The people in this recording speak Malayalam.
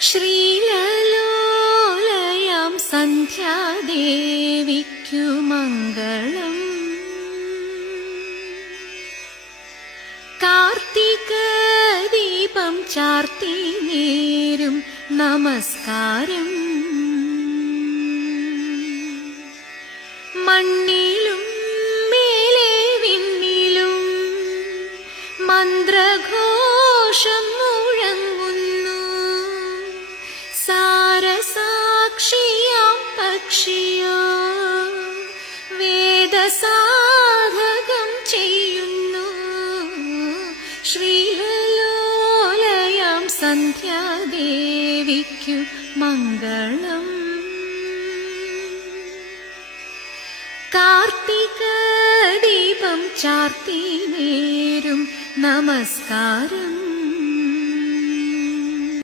ശ്രീലലോലയാം സന്ധ്യാദേവിക്കു മംഗളം. കാർത്തിക ദീപം ചാർത്തി നേരും നമസ്കാരം. മണ്ണിലും മേലെ വിണ്ണിലും മന്ത്രഘോഷം മുഴങ്ങുന്നു. സാരസാക്ഷിയാം പക്ഷിയോ വേദസാധകം ചെയ്യുന്നു. ശ്രീലലോലയാം സന്ധ്യാദേവിക്കു മംഗളം. കാർത്തിക ദീപം ചാർത്തി നേരും നമസ്കാരം.